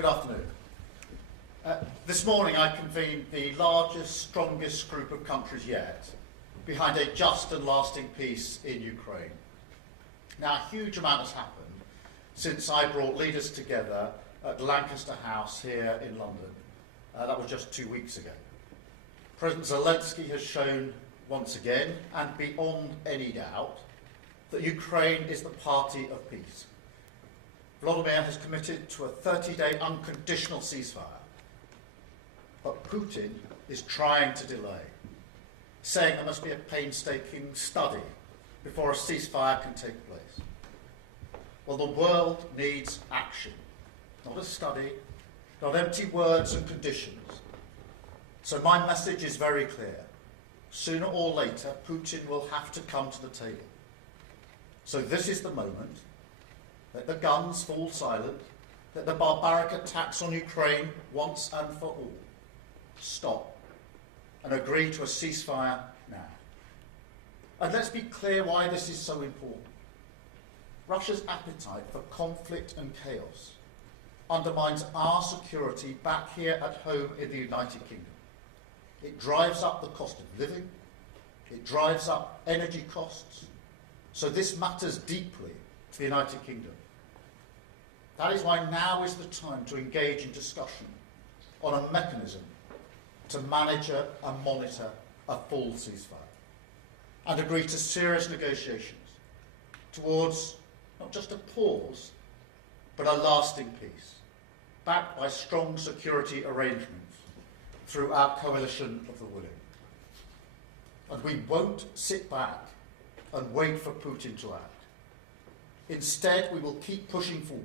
Good afternoon. This morning I convened the largest, strongest group of countries yet behind a just and lasting peace in Ukraine. Now, a huge amount has happened since I brought leaders together at Lancaster House here in London. That was just 2 weeks ago. President Zelensky has shown once again, and beyond any doubt, that Ukraine is the party of peace. Volodymyr has committed to a 30-day unconditional ceasefire, but Putin is trying to delay, saying there must be a painstaking study before a ceasefire can take place. Well, the world needs action, not a study, not empty words and conditions. So my message is very clear. Sooner or later, Putin will have to come to the table. So this is the moment. Let the guns fall silent. Let the barbaric attacks on Ukraine once and for all stop and agree to a ceasefire now. And let's be clear why this is so important. Russia's appetite for conflict and chaos undermines our security back here at home in the United Kingdom. It drives up the cost of living. It drives up energy costs. So this matters deeply to the United Kingdom. That is why now is the time to engage in discussion on a mechanism to manage and monitor a full ceasefire and agree to serious negotiations towards not just a pause, but a lasting peace, backed by strong security arrangements through our coalition of the willing. And we won't sit back and wait for Putin to act. Instead, we will keep pushing forward.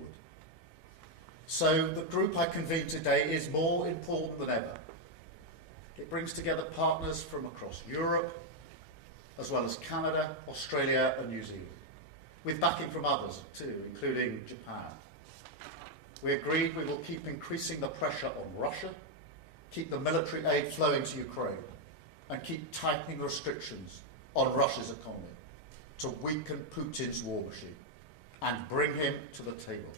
So the group I convened today is more important than ever. It brings together partners from across Europe, as well as Canada, Australia and New Zealand, with backing from others too, including Japan. We agreed we will keep increasing the pressure on Russia, keep the military aid flowing to Ukraine, and keep tightening restrictions on Russia's economy to weaken Putin's war machine and bring him to the table.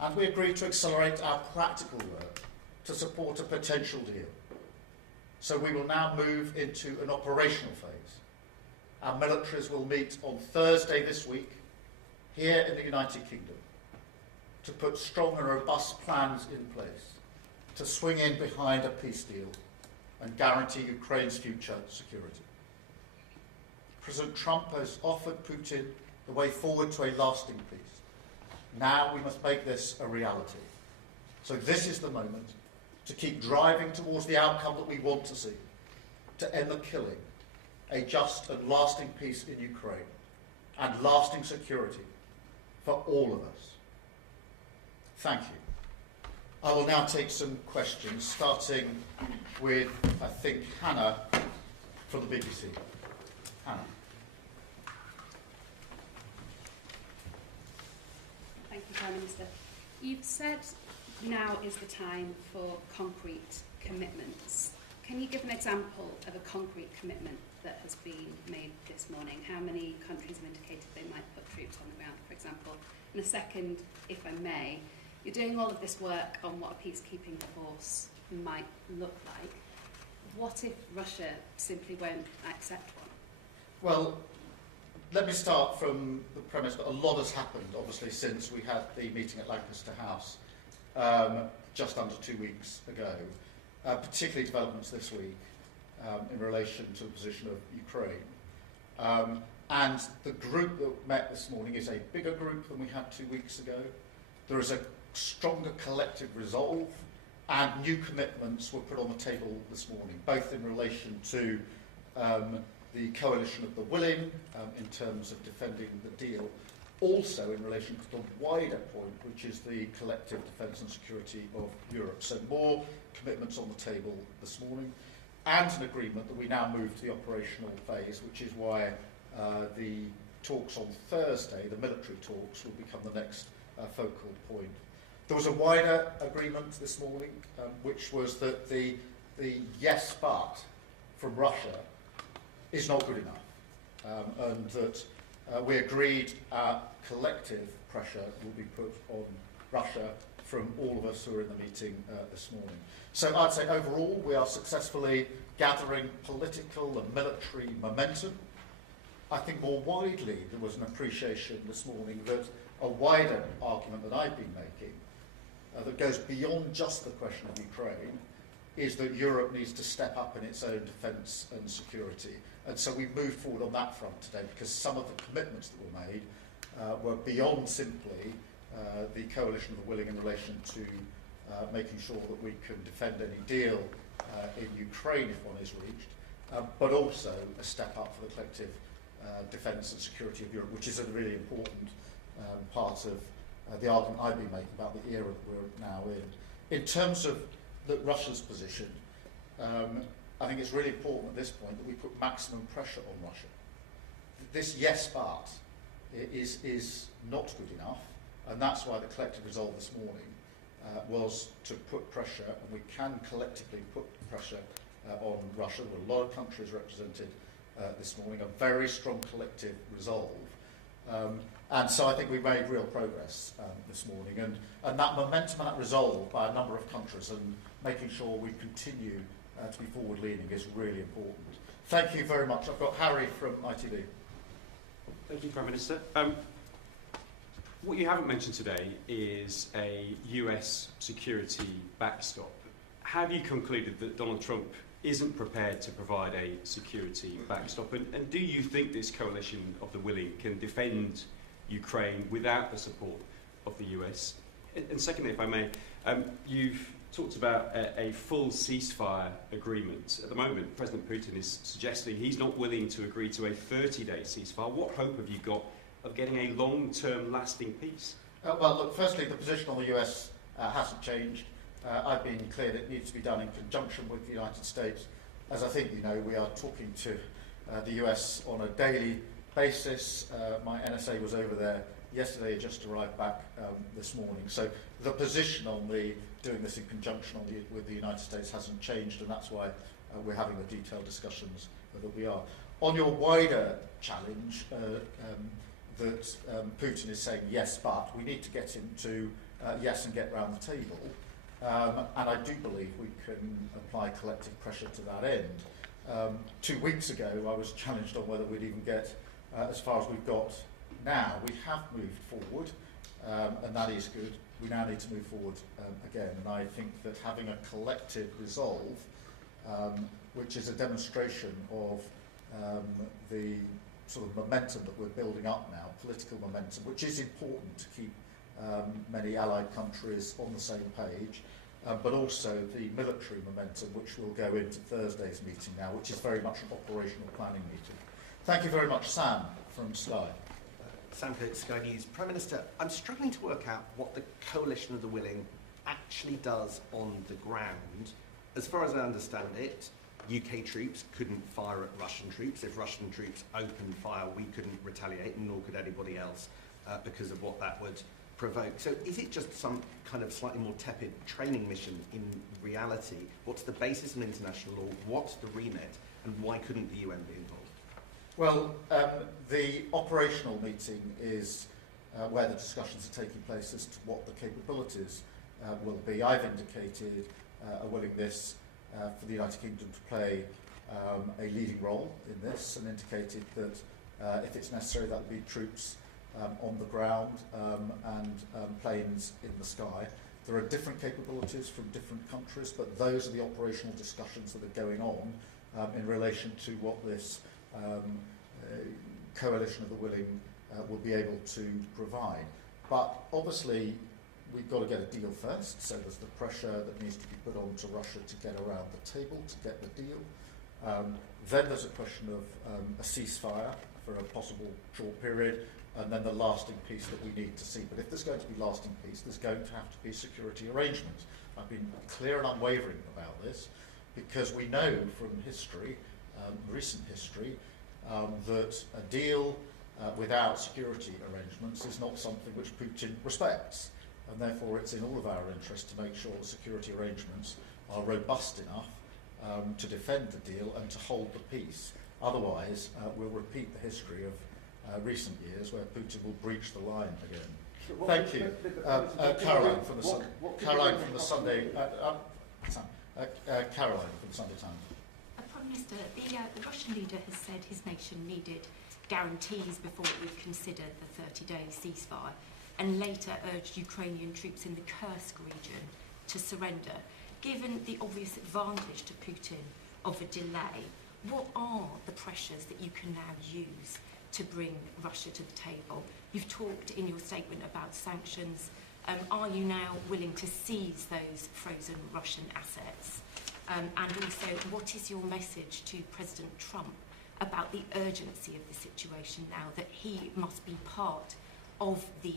And we agreed to accelerate our practical work to support a potential deal. So we will now move into an operational phase. Our militaries will meet on Thursday this week here in the United Kingdom to put strong and robust plans in place to swing in behind a peace deal and guarantee Ukraine's future security. President Trump has offered Putin the way forward to a lasting peace. Now we must make this a reality. So this is the moment to keep driving towards the outcome that we want to see, to end the killing, a just and lasting peace in Ukraine, and lasting security for all of us. Thank you. I will now take some questions, starting with, I think, Hannah from the BBC. Hannah. Thank you, Prime Minister. You've said now is the time for concrete commitments. Can you give an example of a concrete commitment that has been made this morning? How many countries have indicated they might put troops on the ground, for example? And a second, if I may, you're doing all of this work on what a peacekeeping force might look like. What if Russia simply won't accept one? Well, let me start from the premise that a lot has happened, obviously, since we had the meeting at Lancaster House just under 2 weeks ago, particularly developments this week in relation to the position of Ukraine. And the group that met this morning is a bigger group than we had 2 weeks ago. There is a stronger collective resolve, and new commitments were put on the table this morning, both in relation to the coalition of the willing in terms of defending the deal, also in relation to the wider point, which is the collective defence and security of Europe. So more commitments on the table this morning, and an agreement that we now move to the operational phase, which is why the talks on Thursday, the military talks, will become the next focal point. There was a wider agreement this morning, which was that the yes but from Russia is not good enough, and that we agreed our collective pressure will be put on Russia from all of us who are in the meeting this morning. So I'd say overall we are successfully gathering political and military momentum. I think more widely there was an appreciation this morning that a wider argument that I've been making that goes beyond just the question of Ukraine is that Europe needs to step up in its own defence and security. And so we've moved forward on that front today because some of the commitments that were made were beyond simply the coalition of the willing in relation to making sure that we can defend any deal in Ukraine if one is reached, but also a step up for the collective defence and security of Europe, which is a really important part of the argument I've been making about the era that we're now in. In terms of Russia's position, I think it's really important at this point that we put maximum pressure on Russia. This yes but is not good enough, and that's why the collective resolve this morning was to put pressure, and we can collectively put pressure on Russia. There are a lot of countries represented this morning, a very strong collective resolve. And so I think we made real progress this morning, and that momentum and that resolve by a number of countries and making sure we continue to be forward-leaning is really important. Thank you very much. I've got Harry from ITV. Thank you, Prime Minister. What you haven't mentioned today is a US security backstop. Have you concluded that Donald Trump isn't prepared to provide a security backstop? And do you think this coalition of the willing can defend Ukraine without the support of the US? And secondly, if I may, you've talked about a full ceasefire agreement. At the moment, President Putin is suggesting he's not willing to agree to a 30-day ceasefire. What hope have you got of getting a long-term lasting peace? Well, look, firstly, the position on the US hasn't changed. I've been clear that it needs to be done in conjunction with the United States. As I think you know, we are talking to the US on a daily basis. My NSA was over there yesterday, just arrived back this morning. So the position on doing this in conjunction with the United States hasn't changed, and that's why we're having the detailed discussions that we are. On your wider challenge, that Putin is saying yes, but we need to get him to yes and get round the table. And I do believe we can apply collective pressure to that end. 2 weeks ago, I was challenged on whether we'd even get as far as we've got now. We have moved forward, and that is good. We now need to move forward again. And I think that having a collective resolve, which is a demonstration of the sort of momentum that we're building up now, political momentum, which is important to keep many allied countries on the same page, but also the military momentum, which will go into Thursday's meeting now, which is very much an operational planning meeting. Thank you very much, Sam from Sky. Sam Coates, Sky News. Prime Minister, I'm struggling to work out what the coalition of the willing actually does on the ground. As far as I understand it, UK troops couldn't fire at Russian troops. If Russian troops opened fire, we couldn't retaliate, and nor could anybody else because of what that would provoke. So is it just some kind of slightly more tepid training mission in reality? What's the basis of international law? What's the remit? And why couldn't the UN be involved? Well, the operational meeting is where the discussions are taking place as to what the capabilities will be. I've indicated a willingness for the United Kingdom to play a leading role in this, and indicated that if it's necessary, that will be troops on the ground and planes in the sky. There are different capabilities from different countries, but those are the operational discussions that are going on in relation to what this coalition of the willing will be able to provide. But obviously, we've got to get a deal first, so there's the pressure that needs to be put on to Russia to get around the table, to get the deal. Then there's a question of a ceasefire for a possible short period, and then the lasting peace that we need to see. But if there's going to be lasting peace, there's going to have to be security arrangements. I've been clear and unwavering about this, because we know from history, recent history, that a deal without security arrangements is not something which Putin respects. And therefore it's in all of our interest to make sure that security arrangements are robust enough to defend the deal and to hold the peace. Otherwise, we'll repeat the history of recent years where Putin will breach the line again. Thank you. Caroline from the Sunday Times. Prime Minister, the Russian leader has said his nation needed guarantees before it would consider the 30-day ceasefire, and later urged Ukrainian troops in the Kursk region to surrender. Given the obvious advantage to Putin of a delay, what are the pressures that you can now use to bring Russia to the table? You've talked in your statement about sanctions. Are you now willing to seize those frozen Russian assets? And also, what is your message to President Trump about the urgency of the situation now, that he must be part of the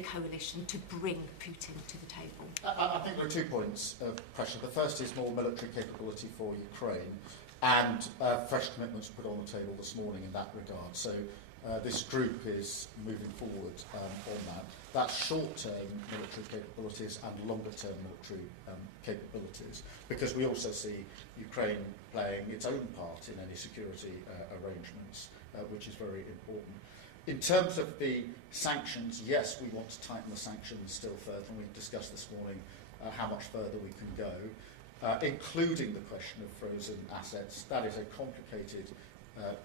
coalition to bring Putin to the table? I think there are 2 points of pressure. The first is more military capability for Ukraine, and fresh commitments put on the table this morning in that regard. So this group is moving forward on that. That's short-term military capabilities and longer-term military capabilities, because we also see Ukraine playing its own part in any security arrangements, which is very important. In terms of the sanctions, yes, we want to tighten the sanctions still further, and we've discussed this morning how much further we can go, including the question of frozen assets. That is a complicated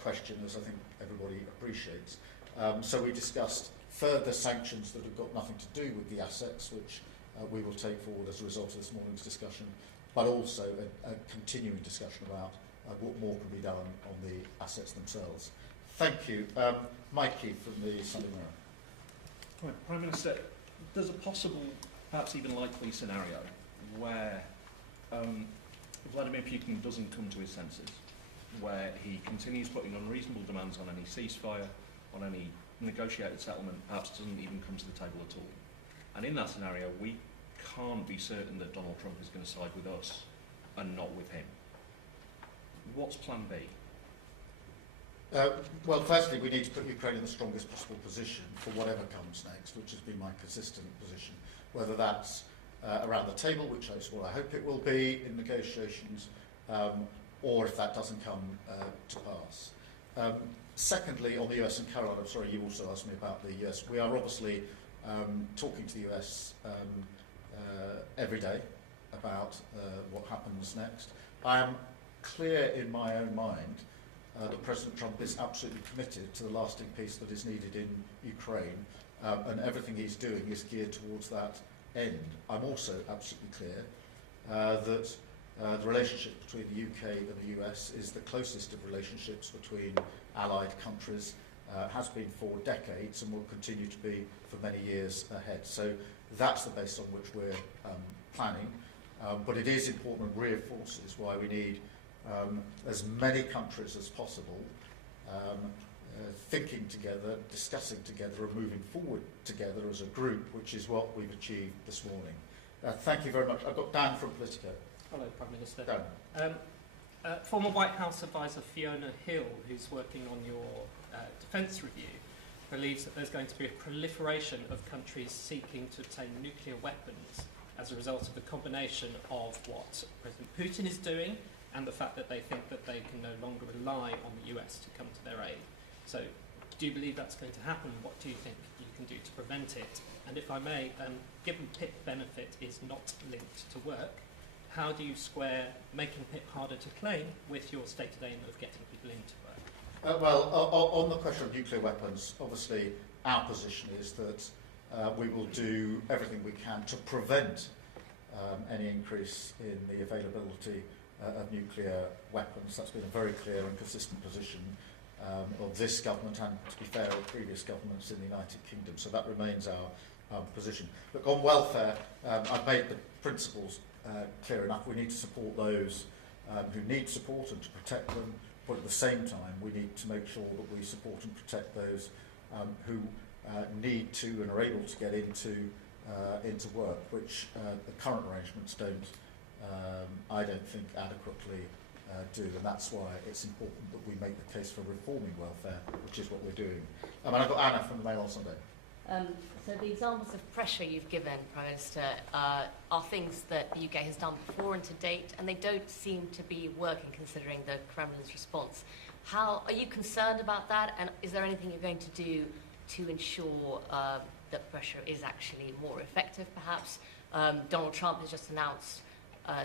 question, as I think everybody appreciates. So we discussed further sanctions that have got nothing to do with the assets, which we will take forward as a result of this morning's discussion, but also a continuing discussion about what more can be done on the assets themselves. Thank you. Mikey from the Sunday Mirror. Right, Prime Minister, there's a possible, perhaps even likely scenario where Vladimir Putin doesn't come to his senses, where he continues putting unreasonable demands on any ceasefire, on any negotiated settlement, perhaps doesn't even come to the table at all. And in that scenario, we can't be certain that Donald Trump is going to side with us and not with him. What's plan B? Well, firstly, we need to put Ukraine in the strongest possible position for whatever comes next, which has been my consistent position, whether that's around the table, which is what I hope it will be in negotiations, or if that doesn't come to pass. Secondly, on the US and Caroline, I'm sorry, you also asked me about the US. We are obviously talking to the US every day about what happens next. I am clear in my own mind that President Trump is absolutely committed to the lasting peace that is needed in Ukraine, and everything he's doing is geared towards that end. I'm also absolutely clear that the relationship between the UK and the US is the closest of relationships between allied countries, has been for decades and will continue to be for many years ahead. So that's the base on which we're planning, but it is important and reinforces why we need as many countries as possible thinking together, discussing together and moving forward together as a group, which is what we've achieved this morning. Thank you very much. I've got Dan from Politico. Hello, Prime Minister. Dan. Former White House advisor Fiona Hill, who's working on your defence review, believes that there's going to be a proliferation of countries seeking to obtain nuclear weapons as a result of the combination of what President Putin is doing and the fact that they think that they can no longer rely on the US to come to their aid. So, do you believe that's going to happen? What do you think you can do to prevent it? And if I may, given PIP benefit is not linked to work, how do you square making PIP harder to claim with your stated aim of getting people into work? Well, on the question of nuclear weapons, obviously our position is that we will do everything we can to prevent any increase in the availability of nuclear weapons. That's been a very clear and consistent position of this government and, to be fair, of previous governments in the United Kingdom. So that remains our position. Look, on welfare, I've made the principles clear enough. We need to support those who need support and to protect them, but at the same time we need to make sure that we support and protect those who need to and are able to get into work, which the current arrangements don't, I don't think, adequately do, and that's why it's important that we make the case for reforming welfare, which is what we're doing. And I've got Anna from the Mail on Sunday. So the examples of pressure you've given, Prime Minister, are things that the UK has done before and to date, and they don't seem to be working considering the Kremlin's response. How are you concerned about that, and is there anything you're going to do to ensure that pressure is actually more effective, perhaps? Donald Trump has just announced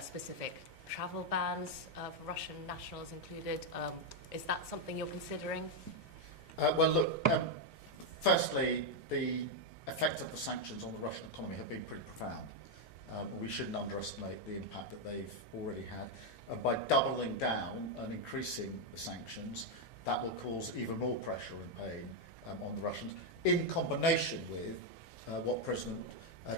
specific travel bans for Russian nationals included. Is that something you're considering? Well, look, firstly, the effect of the sanctions on the Russian economy have been pretty profound. We shouldn't underestimate the impact that they've already had. And by doubling down and increasing the sanctions, that will cause even more pressure and pain on the Russians, in combination with what President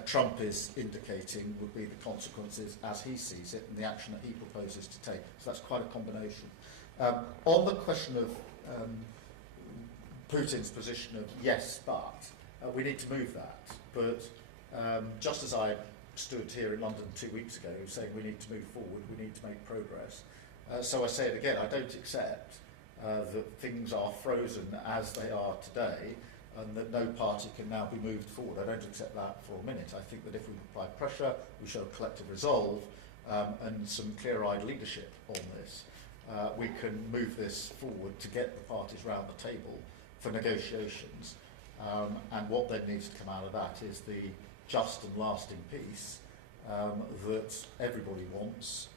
Trump is indicating would be the consequences as he sees it and the action that he proposes to take. So that's quite a combination. On the question of Putin's position of yes, but we need to move that. But just as I stood here in London 2 weeks ago saying we need to move forward, we need to make progress, so I say it again, I don't accept that things are frozen as they are today and that no party can now be moved forward. I don't accept that for a minute. I think that if we apply pressure, we show a collective resolve and some clear-eyed leadership on this, we can move this forward to get the parties round the table for negotiations. And what then needs to come out of that is the just and lasting peace that everybody wants,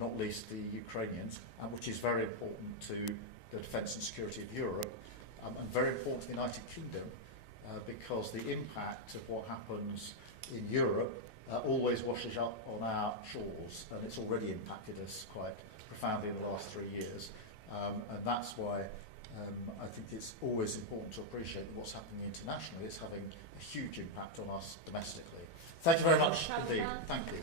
not least the Ukrainians, which is very important to the defence and security of Europe, and very important to the United Kingdom, because the impact of what happens in Europe always washes up on our shores, and it's already impacted us quite profoundly in the last 3 years. And that's why I think it's always important to appreciate that what's happening internationally is having a huge impact on us domestically. Thank you very much indeed. Thank you.